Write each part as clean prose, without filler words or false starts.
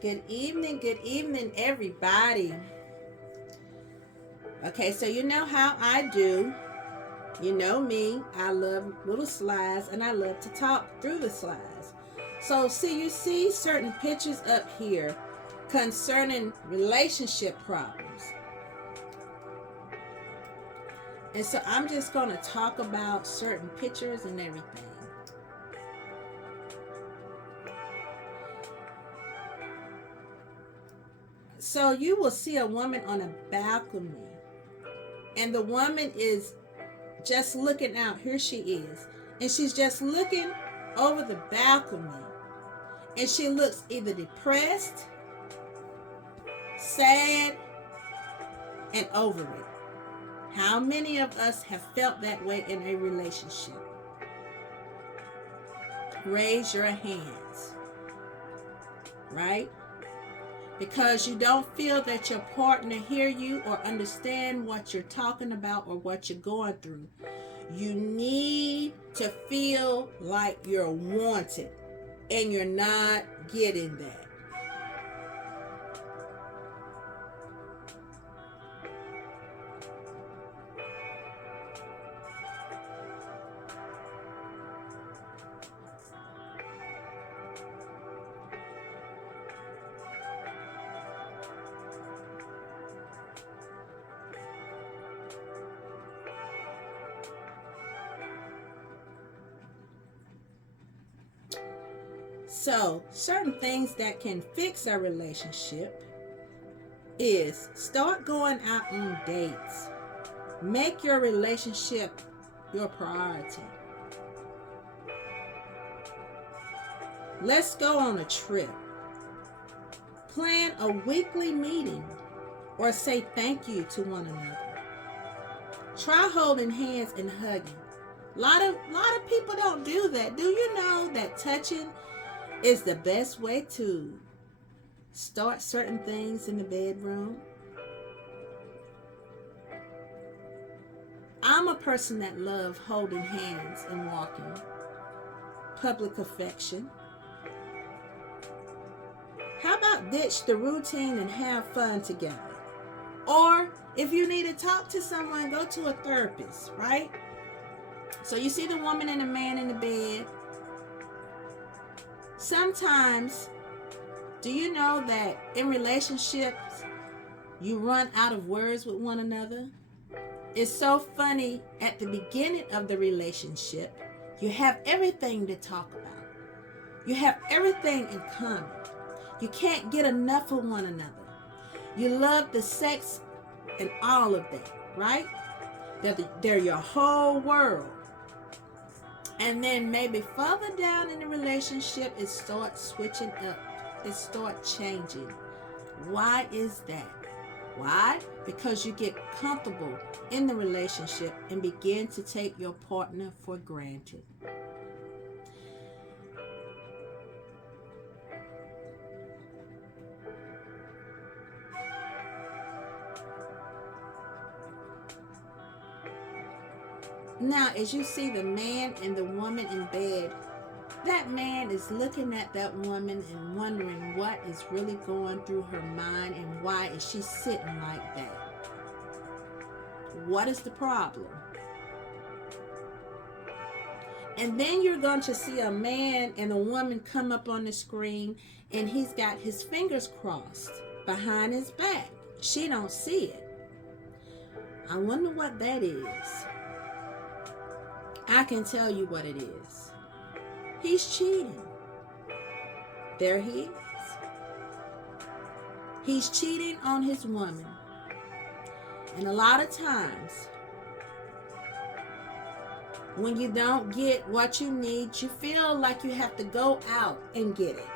good evening, everybody. Okay, so you know how I do. You know me, I love little slides and I love to talk through the slides. So, you see certain pictures up here concerning relationship problems. And so, I'm just going to talk about certain pictures and everything. So, you will see a woman on a balcony, and the woman is just looking out. Here she is. And she's just looking over the balcony. And she looks either depressed, sad, and over it. How many of us have felt that way in a relationship? Raise your hands. Right? Because you don't feel that your partner hear you or understand what you're talking about or what you're going through. You need to feel like you're wanted, and you're not getting that. So, certain things that can fix a relationship is start going out on dates. Make your relationship your priority. Let's go on a trip. Plan a weekly meeting or say thank you to one another. Try holding hands and hugging. A lot of people don't do that. Do you know that touching is the best way to start certain things in the bedroom? I'm a person that loves holding hands and walking. Public affection. How about ditch the routine and have fun together? Or if you need to talk to someone, go to a therapist, right? So you see the woman and the man in the bed. Sometimes, do you know that in relationships, you run out of words with one another? It's so funny at the beginning of the relationship, you have everything to talk about. You have everything in common. You can't get enough of one another. You love the sex and all of that, right? They're your whole world. And then maybe further down in the relationship, it starts switching up. It starts changing. Why is that? Why? Because you get comfortable in the relationship and begin to take your partner for granted. Now, as you see the man and the woman in bed, that man is looking at that woman and wondering what is really going through her mind and why is she sitting like that. What is the problem? And then you're going to see a man and a woman come up on the screen and he's got his fingers crossed behind his back. She don't see it. I wonder what that is. I can tell you what it is. He's cheating. There he is. He's cheating on his woman. And a lot of times, when you don't get what you need, you feel like you have to go out and get it.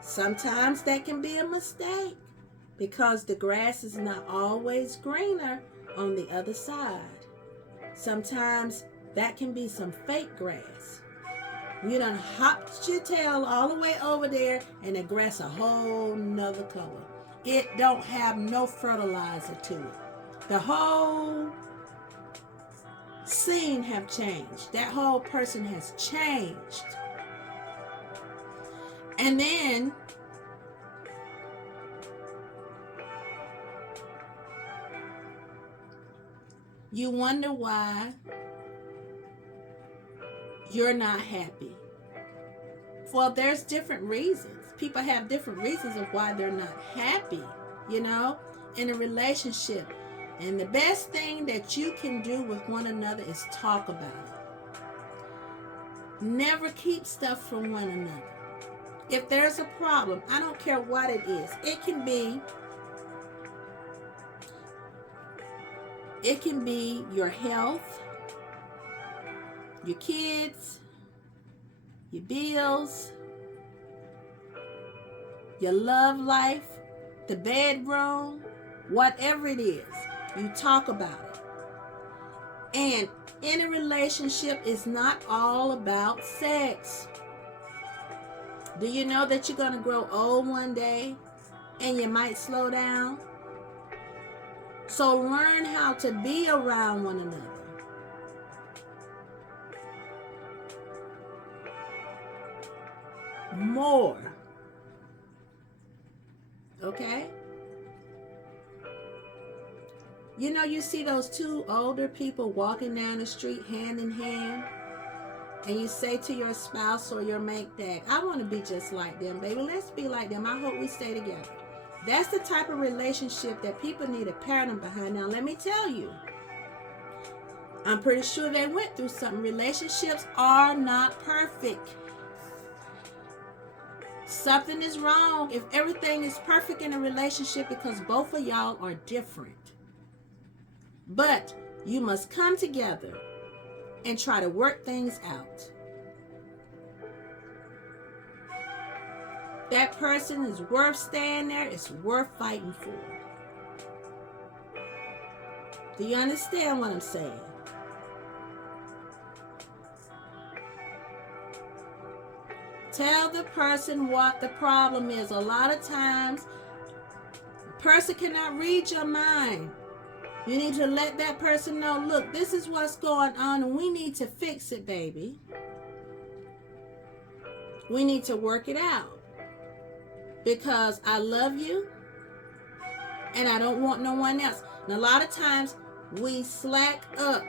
Sometimes that can be a mistake because the grass is not always greener on the other side. Sometimes that can be some fake grass. You done hopped your tail all the way over there and the grass a whole nother color. It don't have no fertilizer to it. The whole scene have changed. That whole person has changed. And then You wonder why you're not happy. Well, there's different reasons. People have different reasons of why they're not happy, you know, in a relationship. And the best thing that you can do with one another is talk about it. Never keep stuff from one another. If there's a problem, I don't care what it is. It can be your health, your kids, your bills, your love life, the bedroom, whatever it is, you talk about it. And in a relationship, it's not all about sex. Do you know that you're going to grow old one day and you might slow down? So learn how to be around one another. More. Okay? You know, you see those two older people walking down the street hand in hand, and you say to your spouse or your mate that, I want to be just like them, baby. Let's be like them. I hope we stay together. That's the type of relationship that people need a pattern behind. Now, let me tell you, I'm pretty sure they went through something. Relationships are not perfect. Something is wrong if everything is perfect in a relationship, because both of y'all are different. But you must come together and try to work things out. That person is worth staying there. It's worth fighting for. Do you understand what I'm saying? Tell the person what the problem is. A lot of times, the person cannot read your mind. You need to let that person know, look, this is what's going on and we need to fix it, baby. We need to work it out. Because I love you and I don't want no one else. And a lot of times we slack up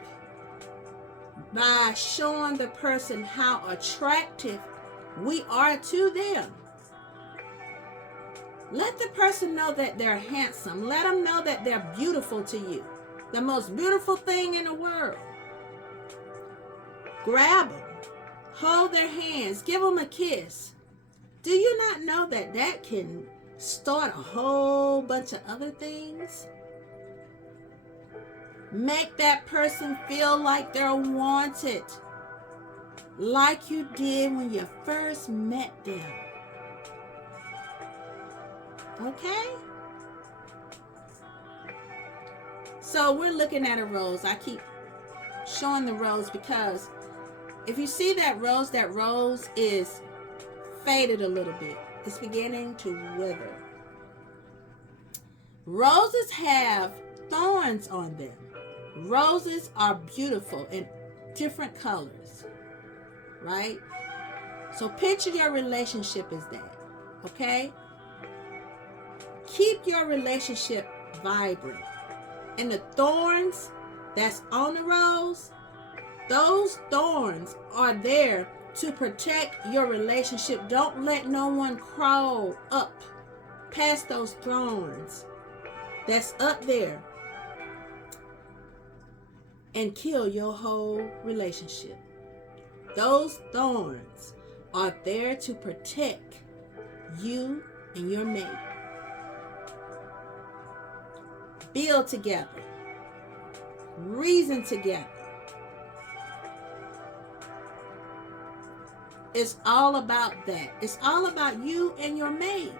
by showing the person how attractive we are to them. Let the person know that they're handsome. Let them know that they're beautiful to you. The most beautiful thing in the world. Grab them. Hold their hands. Give them a kiss. Do you not know that that can start a whole bunch of other things? Make that person feel like they're wanted. Like you did when you first met them. Okay? So we're looking at a rose. I keep showing the rose because if you see that rose is faded a little bit. It's beginning to wither. Roses have thorns on them. Roses are beautiful in different colors, right? So picture your relationship as that, okay? Keep your relationship vibrant. And the thorns that's on the rose, those thorns are there to protect your relationship. Don't let no one crawl up past those thorns that's up there and kill your whole relationship. Those thorns are there to protect you and your mate. Build together. Reason together. It's all about that. It's all about you and your mate.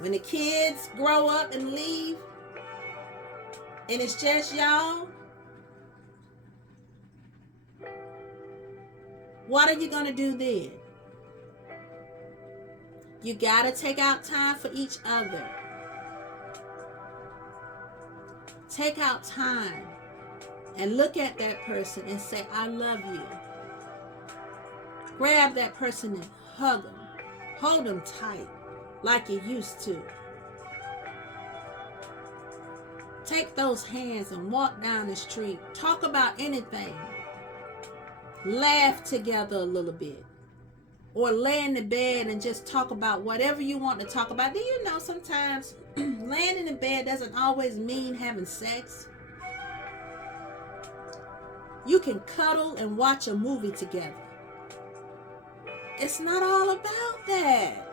When the kids grow up and leave, and it's just y'all, what are you going to do then? You got to take out time for each other. Take out time and look at that person and say, I love you. Grab that person and hug them. Hold them tight like you used to. Take those hands and walk down the street. Talk about anything. Laugh together a little bit. Or lay in the bed and just talk about whatever you want to talk about. Do you know sometimes laying in the bed doesn't always mean having sex? You can cuddle and watch a movie together. It's not all about that,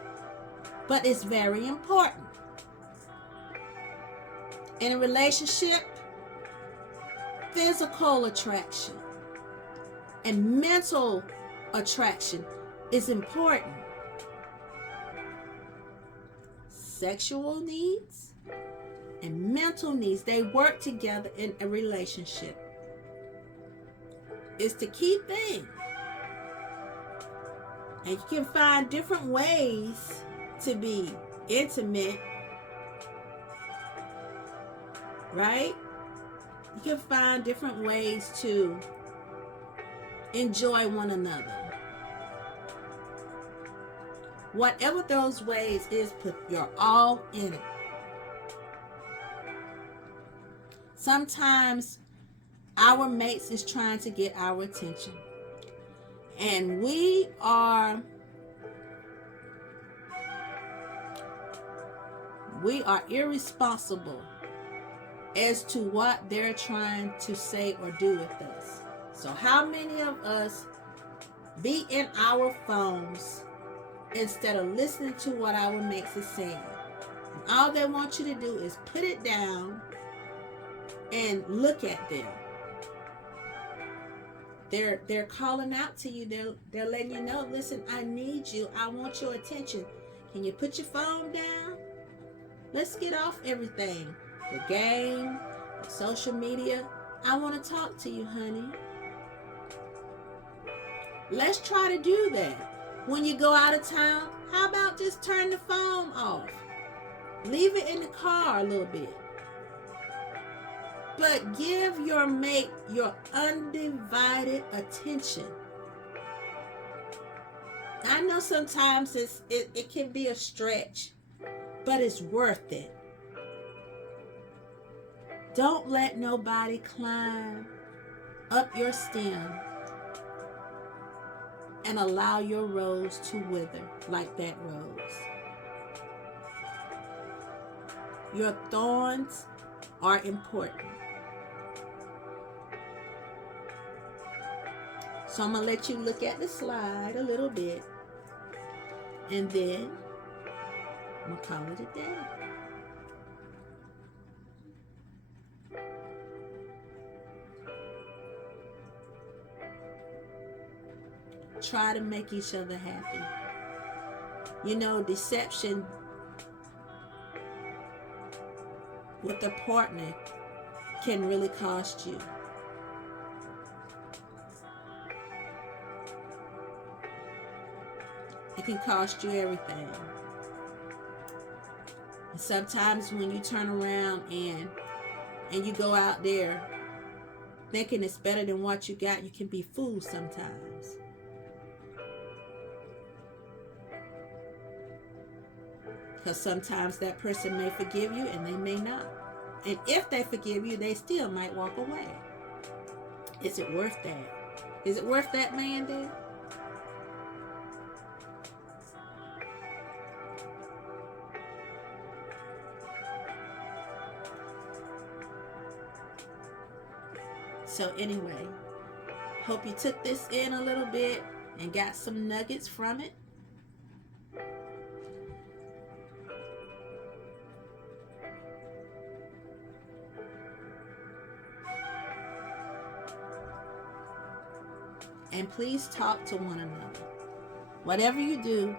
but it's very important. In a relationship, physical attraction and mental attraction is important. Sexual needs and mental needs, they work together in a relationship. It's the key thing. And you can find different ways to be intimate, right? You can find different ways to enjoy one another. Whatever those ways is, put your all in it. Sometimes our mates is trying to get our attention. And we are irresponsible as to what they're trying to say or do with us. So how many of us be in our phones instead of listening to what our mates is saying? And all they want you to do is put it down and look at them. They're calling out to you. They're letting you know, listen, I need you. I want your attention. Can you put your phone down? Let's get off everything. The game, the social media. I want to talk to you, honey. Let's try to do that. When you go out of town, how about just turn the phone off? Leave it in the car a little bit. But give your mate your undivided attention. I know sometimes it can be a stretch, but it's worth it. Don't let nobody climb up your stem and allow your rose to wither like that rose. Your thorns are important. So I'm going to let you look at the slide a little bit. And then I'm going to call it a day. Try to make each other happy. You know, deception with a partner can really cost you. It can cost you everything. And sometimes when you turn around and you go out there thinking it's better than what you got, you can be fooled sometimes. Because sometimes that person may forgive you and they may not. And if they forgive you, they still might walk away. Is it worth that? Is it worth that, man, there? So anyway, hope you took this in a little bit and got some nuggets from it. And please talk to one another. Whatever you do,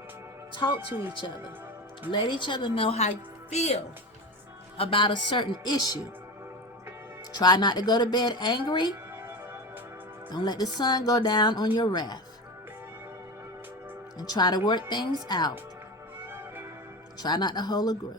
talk to each other. Let each other know how you feel about a certain issue. Try not to go to bed angry. Don't let the sun go down on your wrath. And try to work things out. Try not to hold a grudge.